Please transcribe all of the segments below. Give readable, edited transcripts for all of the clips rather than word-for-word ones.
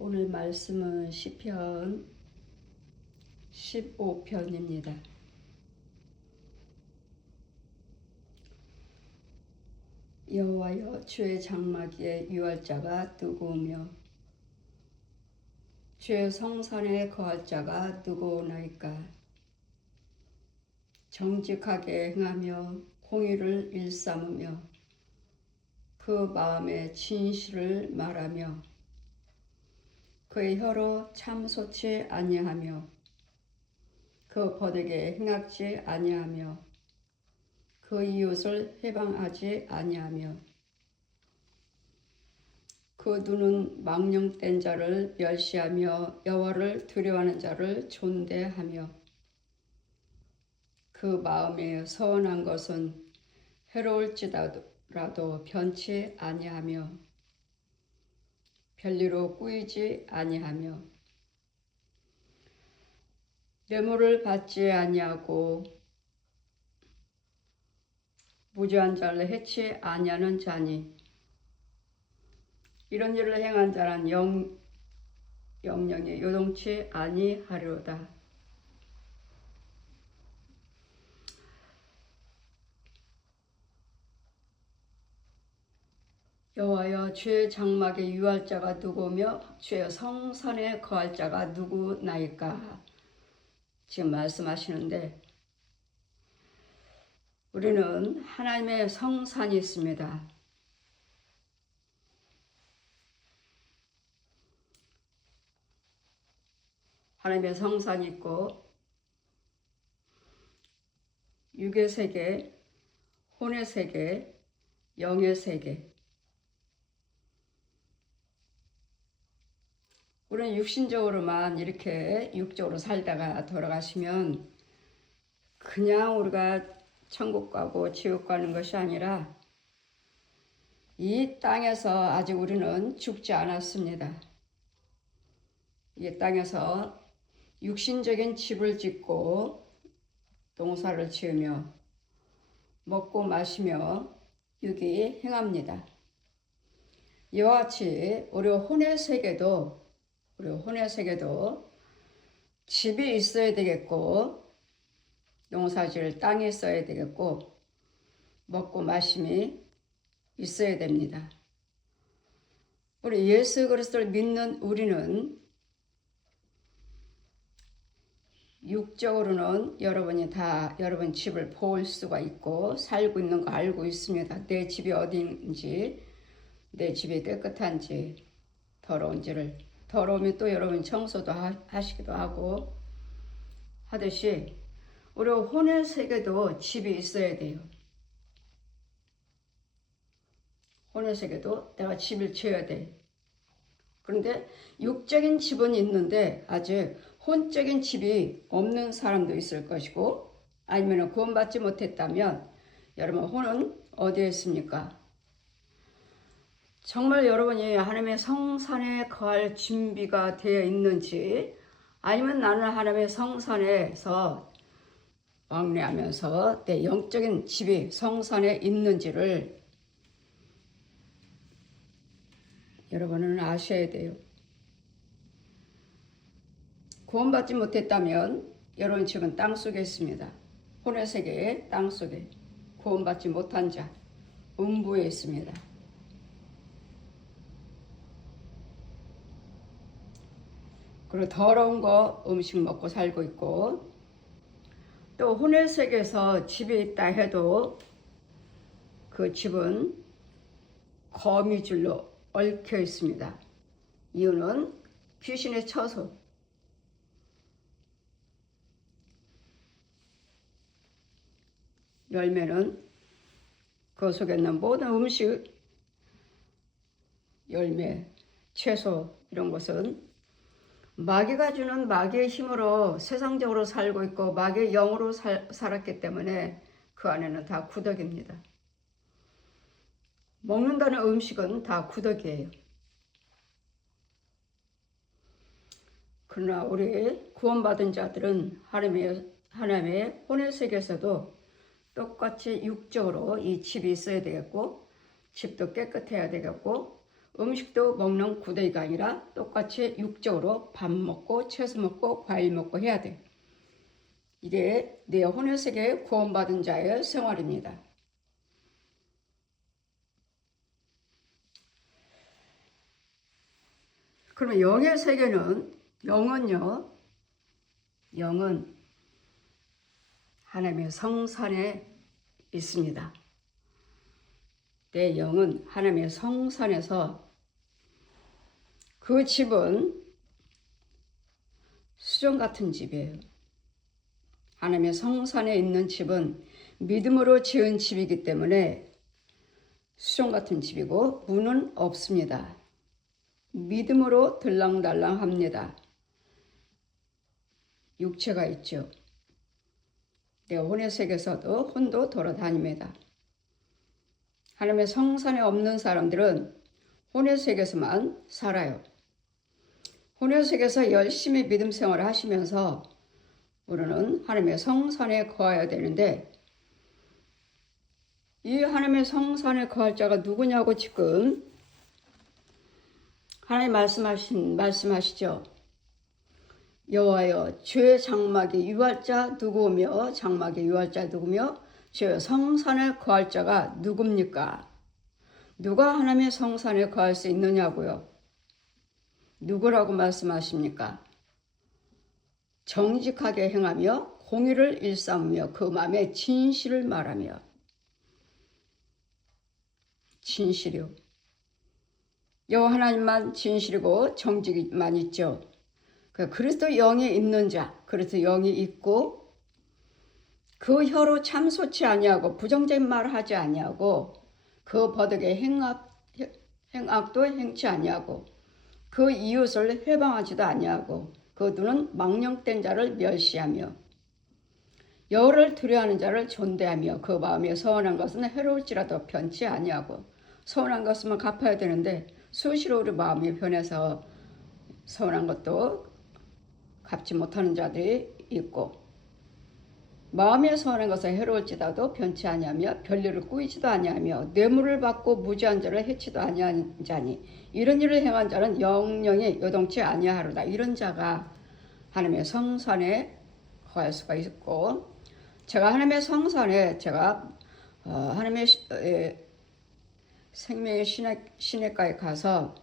오늘 말씀은 시편 15편입니다. 여호와여, 주의 장막에 유할 자가 누구오며 주의 성산에 거할 자가 누구오나이까. 정직하게 행하며 공의를 일삼으며 그 마음에 진실을 말하며 그의 혀로 참소치 아니하며 그 버덕에 행악지 아니하며 그 이웃을 해방하지 아니하며 그 눈은 망령된 자를 멸시하며 여호와를 두려워하는 자를 존대하며 그 마음에 서운한 것은 해로울지라도 변치 아니하며 별리로 꾸이지 아니하며 뇌물을 받지 아니하고 무죄한 자를 해치 아니하는 자니 이런 일을 행한 자는 영영에 요동치 아니하리로다. 여호와여, 주의 장막에 유할 자가 누구며 주의 성산에 거할 자가 누구나이까. 지금 말씀하시는데 우리는 하나님의 성산이 있습니다. 하나님의 성산이 있고 육의 세계, 혼의 세계, 영의 세계. 우리는 육신적으로만 이렇게 육적으로 살다가 돌아가시면 그냥 우리가 천국 가고 지옥 가는 것이 아니라 이 땅에서 아직 우리는 죽지 않았습니다. 이 땅에서 육신적인 집을 짓고 농사를 지으며 먹고 마시며 유기 행합니다. 이와 같이 우리 혼의 세계도 집이 있어야 되겠고 농사지을 땅이 있어야 되겠고 먹고 마심이 있어야 됩니다. 우리 예수 그리스도를 믿는 우리는 육적으로는 여러분 집을 볼 수가 있고 살고 있는 거 알고 있습니다. 내 집이 어디인지, 내 집이 깨끗한지, 더러운지를. 더러우면 또 여러분 청소도 하시기도 하고 하듯이 우리 혼의 세계도 집이 있어야 돼요. 혼의 세계도 내가 집을 지어야 돼. 그런데 육적인 집은 있는데 아직 혼적인 집이 없는 사람도 있을 것이고, 아니면 구원받지 못했다면 여러분 혼은 어디에 있습니까? 정말 여러분이 하나님의 성산에 거할 준비가 되어 있는지, 아니면 나는 하나님의 성산에서 왕래하면서 내 영적인 집이 성산에 있는지를 여러분은 아셔야 돼요. 구원받지 못했다면 여러분 지금 땅속에 있습니다. 혼의 세계의 땅속에 구원받지 못한 자, 음부에 있습니다. 그리고 더러운 거 음식 먹고 살고 있고, 또 혼의 세계에서 집이 있다 해도 그 집은 거미줄로 얽혀 있습니다. 이유는 귀신의 처소. 열매는 그 속에 있는 모든 음식, 열매, 채소 이런 것은 마귀가 주는 마귀의 힘으로 세상적으로 살고 있고 마귀의 영으로 살았기 때문에 그 안에는 다 구덕입니다. 먹는다는 음식은 다 구덕이에요. 그러나 우리 구원받은 자들은 하나님의 혼의 세계에서도 똑같이 육적으로 이 집이 있어야 되겠고, 집도 깨끗해야 되겠고, 음식도 먹는 구더기가 아니라 똑같이 육적으로 밥 먹고 채소 먹고 과일 먹고 해야 돼. 이게 내 혼의 세계에 구원받은 자의 생활입니다. 그러면 영의 세계는 영은 하나님의 성산에 있습니다. 내 영은 하나님의 성산에서 그 집은 수정 같은 집이에요. 하나님의 성산에 있는 집은 믿음으로 지은 집이기 때문에 수정 같은 집이고 문은 없습니다. 믿음으로 들랑달랑합니다. 육체가 있죠. 내 혼의 세계에서도 혼도 돌아다닙니다. 하나님의 성산에 없는 사람들은 혼의 세계에서만 살아요. 혼의 세계에서 열심히 믿음 생활을 하시면서 우리는 하나님의 성산에 거해야 되는데 이 하나님의 성산에 거할 자가 누구냐고 지금 하나님 말씀하시죠. 여호와여 주의 장막에 유할 자 누구며 장막에 유할 자 누구며 주의 성산에 거할 자가 누굽니까? 누가 하나님의 성산에 거할 수 있느냐고요. 누구라고 말씀하십니까? 정직하게 행하며 공의를 일삼으며 그 마음에 진실을 말하며. 진실이요. 여호와 하나님만 진실이고 정직만 있죠. 그리스도 영이 있는 자, 그리스도 영이 있고 그 혀로 참소치 아니하고 부정적인 말을 하지 아니하고 그 버덕의 행악도 행치 아니하고 그 이웃을 회방하지도 아니하고 그 눈은 망령된 자를 멸시하며 여호를 두려워하는 자를 존대하며 그 마음에 서운한 것은 해로울지라도 변치 아니하고 서운한 것은 갚아야 되는데 수시로 우리 마음이 변해서 서운한 것도 갚지 못하는 자들이 있고 마음에 서운한 것은 해로울지라도 변치 아니하며 별일을 꾸이지도 아니하며 뇌물을 받고 무지한 자를 해치도 아니한 자니 이런 일을 행한 자는 영영이 요동치 아니하로다. 이런 자가 하나님의 성산에 거할 수가 있고 제가 하나님의 성산에 하나님의 생명의 시냇가에 가서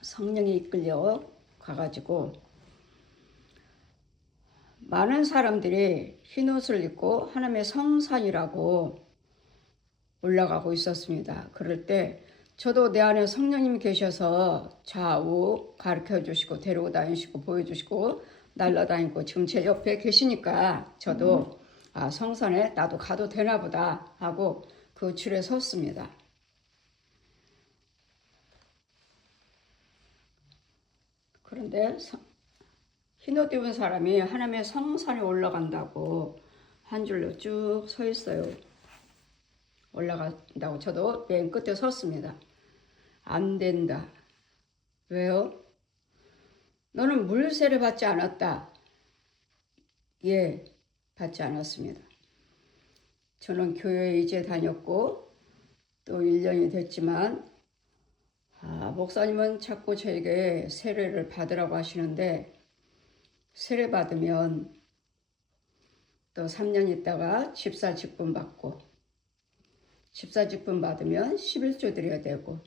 성령이 이끌려 가가지고 많은 사람들이 흰옷을 입고 하나님의 성산이라고 올라가고 있었습니다. 그럴 때 저도 내 안에 성령님이 계셔서 좌우 가르쳐 주시고 데리고 다니시고 보여주시고 날라다니고 지금 제 옆에 계시니까 저도 성산에 나도 가도 되나 보다 하고 그 줄에 섰습니다. 그런데 흰옷 입은 사람이 하나님의 성산에 올라간다고 한 줄로 쭉 서 있어요. 올라간다고 저도 맨 끝에 섰습니다. 안 된다. 왜요? 너는 물세례 받지 않았다. 예, 받지 않았습니다. 저는 교회에 이제 다녔고 또 1년이 됐지만 목사님은 자꾸 저에게 세례를 받으라고 하시는데 세례 받으면 또 3년 있다가 집사 직분 받고 집사 직분 받으면 11조 드려야 되고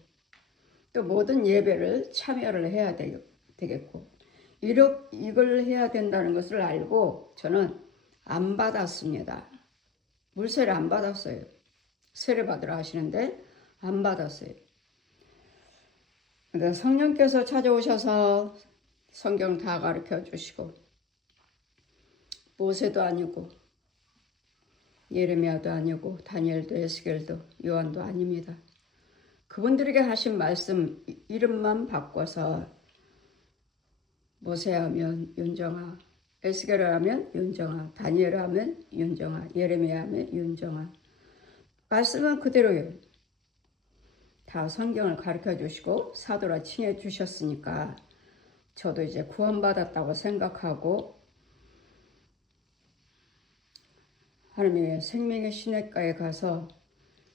또 모든 예배를 참여를 해야 되겠고 이걸 해야 된다는 것을 알고 저는 안 받았습니다. 물세례 안 받았어요. 세례 받으라 하시는데 안 받았어요. 근데 성령께서 찾아오셔서 성경 다 가르쳐 주시고 모세도 아니고 예레미야도 아니고 다니엘도 에스겔도 요한도 아닙니다. 그분들에게 하신 말씀 이름만 바꿔서 모세 하면 윤정아, 에스겔 하면 윤정아, 다니엘 하면 윤정아, 예레미야 하면 윤정아. 말씀은 그대로예요. 다 성경을 가르쳐 주시고 사도라 칭해 주셨으니까 저도 이제 구원받았다고 생각하고 하나님의 생명의 시냇가에 가서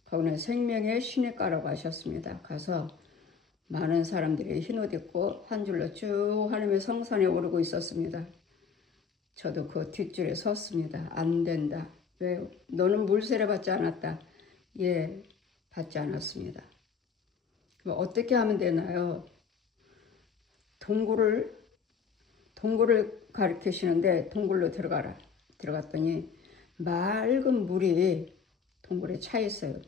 거기는 생명의 시냇가라고 하셨습니다. 가서 많은 사람들이 흰옷 입고 한 줄로 쭉 하나님의 성산에 오르고 있었습니다. 저도 그 뒷줄에 섰습니다. 안 된다. 왜? 너는 물세례 받지 않았다. 예, 받지 않았습니다. 그럼 어떻게 하면 되나요? 동굴을 가리키시는데 동굴로 들어가라. 들어갔더니 맑은 물이 동굴에 차 있어요.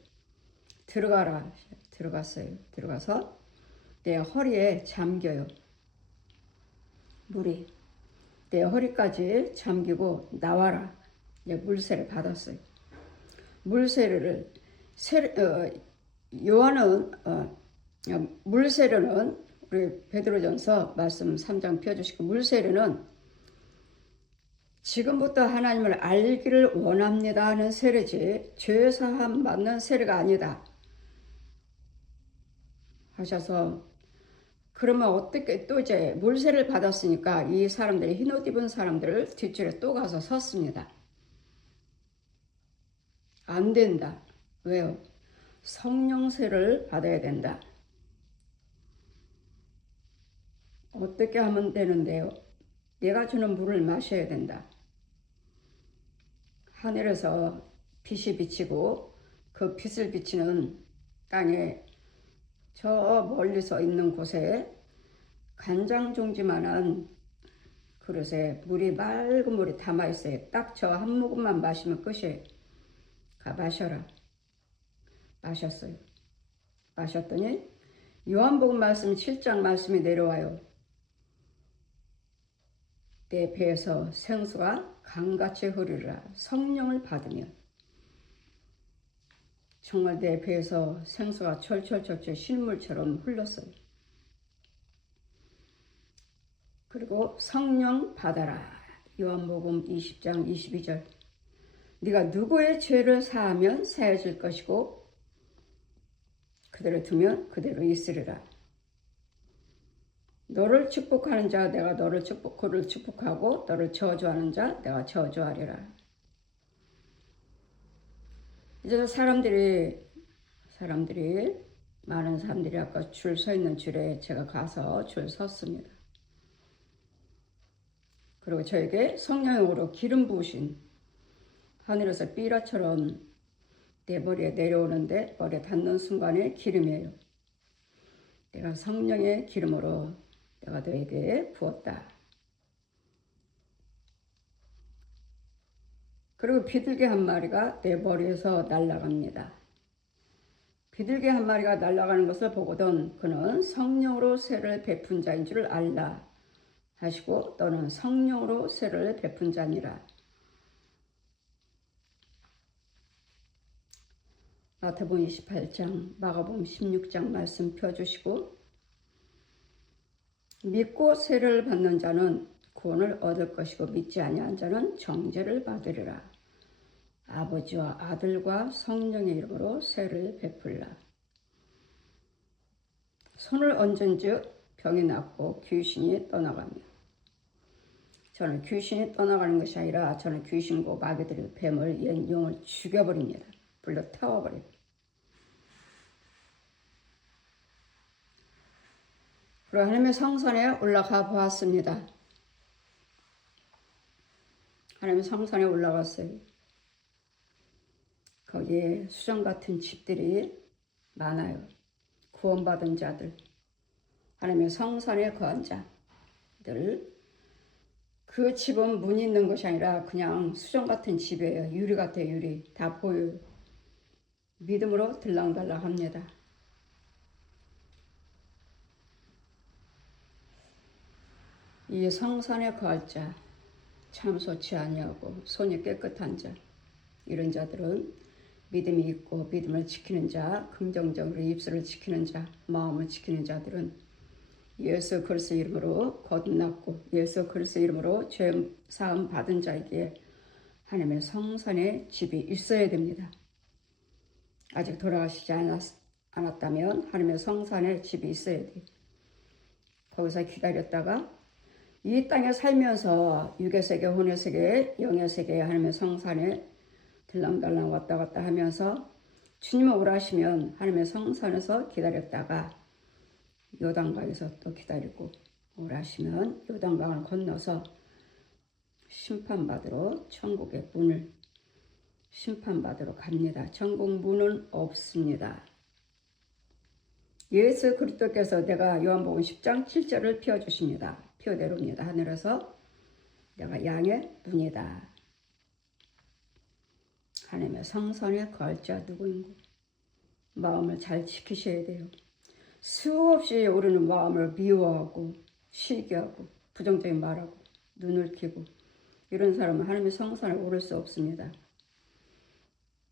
들어가라. 들어갔어요. 들어가서 내 허리에 잠겨요. 물이. 내 허리까지 잠기고 나와라. 이제 물세를 받았어요. 물세례를 요한은 물세례는 우리 베드로전서 말씀 3장 펴주시고 물세례는 지금부터 하나님을 알기를 원합니다 하는 세례지 죄사함 받는 세례가 아니다 하셔서 그러면 어떻게 또 이제 물세를 받았으니까 이 사람들이 흰옷 입은 사람들을 뒷줄에 또 가서 섰습니다. 안 된다. 왜요? 성령세를 받아야 된다. 어떻게 하면 되는데요? 내가 주는 물을 마셔야 된다. 하늘에서 빛이 비치고 그 빛을 비치는 땅에 저 멀리서 있는 곳에 간장종지만한 그릇에 맑은 물이 담아있어요. 딱 저 한 모금만 마시면 끝이에요. 가 마셔라. 마셨어요. 마셨더니 요한복음 말씀 7장 말씀이 내려와요. 내 배에서 생수가 강같이 흐르리라. 성령을 받으면 정말 내 배에서 생수가 철철철철 실물처럼 흘렀어요. 그리고 성령 받아라. 요한복음 20장 22절 네가 누구의 죄를 사하면 사해질 것이고 그대로 두면 그대로 있으리라. 너를 축복하는 자 내가 그를 축복하고 너를 저주하는 자 내가 저주하리라. 이제 많은 사람들이 아까 줄 서 있는 줄에 제가 가서 줄 섰습니다. 그리고 저에게 성령으로 기름 부으신 하늘에서 삐라처럼 내 머리에 내려오는데 머리에 닿는 순간에 기름이에요. 내가 성령의 기름으로 내가 너에게 부었다. 그리고 비둘기 한 마리가 내 머리에서 날아갑니다. 비둘기 한 마리가 날아가는 것을 보거든 그는 성령으로 세를 베푼 자인 줄 알라 하시고 너는 성령으로 세를 베푼 자니라. 마태복음 28장, 마가복음 16장 말씀 펴주시고 믿고 세를 받는 자는 구원을 얻을 것이고 믿지 아니한 자는 정죄를 받으리라. 아버지와 아들과 성령의 이름으로 세를 베풀라. 손을 얹은 즉 병이 낫고 귀신이 떠나가며 저는 귀신이 떠나가는 것이 아니라 저는 귀신과 마귀들의 뱀을 옛 용을 죽여버립니다. 불러 태워버립니다. 그리고 하나님의 성산에 올라가 보았습니다. 하나님의 성산에 올라갔어요. 거기에 수정 같은 집들이 많아요. 구원받은 자들, 하나님의 성산에 거한 자들. 그 집은 문이 있는 것이 아니라 그냥 수정 같은 집이에요. 유리 같아요. 유리. 다 보여요. 믿음으로 들락달락합니다. 이 성산에 거할 자, 참소치 아니하고 손이 깨끗한 자, 이런 자들은 믿음이 있고 믿음을 지키는 자, 긍정적으로 입술을 지키는 자, 마음을 지키는 자들은 예수 그리스도 이름으로 거듭났고 예수 그리스도 이름으로 죄 사함 받은 자에게 하나님의 성산에 집이 있어야 됩니다. 아직 돌아가시지 않았다면 하나님의 성산에 집이 있어야 돼요. 거기서 기다렸다가 이 땅에 살면서 육의 세계, 혼의 세계, 영의 세계 하나님의 성산에 들랑달랑 왔다 갔다 하면서 주님을 오라시면 하나님의 성산에서 기다렸다가 요단강에서 또 기다리고 오라시면 요단강을 건너서 심판받으러 천국의 문을 심판받으러 갑니다. 천국 문은 없습니다. 예수 그리스도께서 내가 요한복음 10장 7절을 피워주십니다. 피워내려옵니다. 하늘에서 내가 양의 문이다. 하나님의 성선에 거할 자 누구인고 마음을 잘 지키셔야 돼요. 수없이 우리는 마음을 미워하고 시기하고 부정적인 말하고 눈을 키고 이런 사람은 하나님의 성선에 오를 수 없습니다.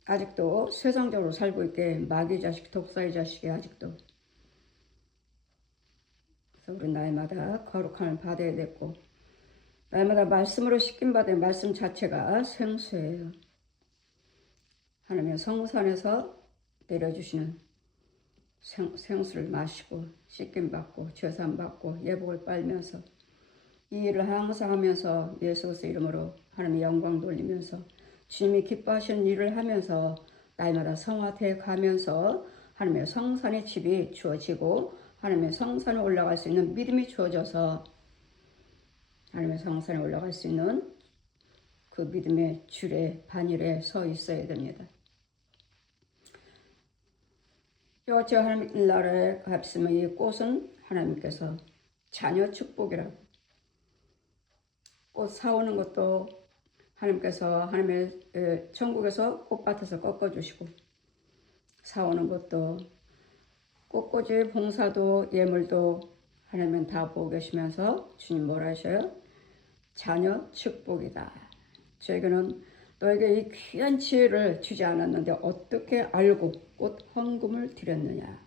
아직도 세상적으로 살고 있게 마귀 자식, 독사의 자식이 아직도. 그래서 우리 날마다 거룩함을 받아야 되고 날마다 말씀으로 씻김 받은 말씀 자체가 생수예요. 하나님의 성산에서 내려주시는 생수를 마시고 씻김 받고 죄산 받고 예복을 빨면서 이 일을 항상 하면서 예수 그리스도 이름으로 하나님의 영광 돌리면서 주님이 기뻐하시는 일을 하면서 날마다 성화되어 가면서 하나님의 성산의 집이 주어지고 하나님의 성산에 올라갈 수 있는 믿음이 주어져서 하나님의 성산에 올라갈 수 있는 그 믿음의 줄에 반일에 서 있어야 됩니다. 여호와 하나님 나라에 값으면 이 꽃은 하나님께서 자녀 축복이라고 꽃 사오는 것도 하나님께서 하나님의 천국에서 꽃밭에서 꺾어주시고 사오는 것도 꽃꽂이 봉사도 예물도 하나님은 다 보고 계시면서 주님 뭐라 하셔요? 자녀 축복이다. 저에게는 너에게 이 귀한 지혜를 주지 않았는데 어떻게 알고 꽃 헌금을 드렸느냐.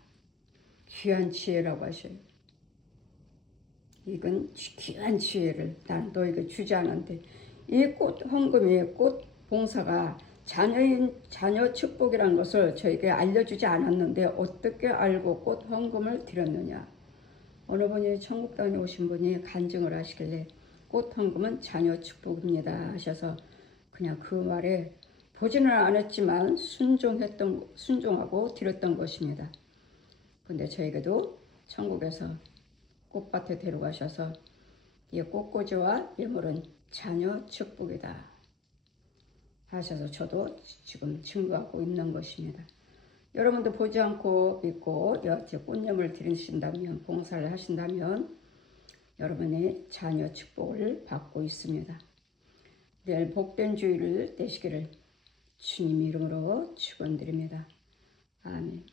귀한 지혜라고 하셔요. 이건 귀한 지혜를 난 너에게 주지 않았는데 이 꽃 헌금이 꽃 봉사가 자녀 축복이라는 것을 저에게 알려주지 않았는데 어떻게 알고 꽃 헌금을 드렸느냐. 어느 분이 천국 다녀오신 분이 간증을 하시길래 꽃 헌금은 자녀 축복입니다 하셔서 그냥 그 말에 보지는 않았지만 순종하고 드렸던 것입니다. 근데 저에게도 천국에서 꽃밭에 데려가셔서 이 꽃꽂이와 예물은 자녀 축복이다 하셔서 저도 지금 증거하고 있는 것입니다. 여러분도 보지 않고 믿고 여태 꽃예물 드리신다면 봉사를 하신다면 여러분의 자녀 축복을 받고 있습니다. 내일 복된 주일을 되시기를 주님 이름으로 축원드립니다. 아멘.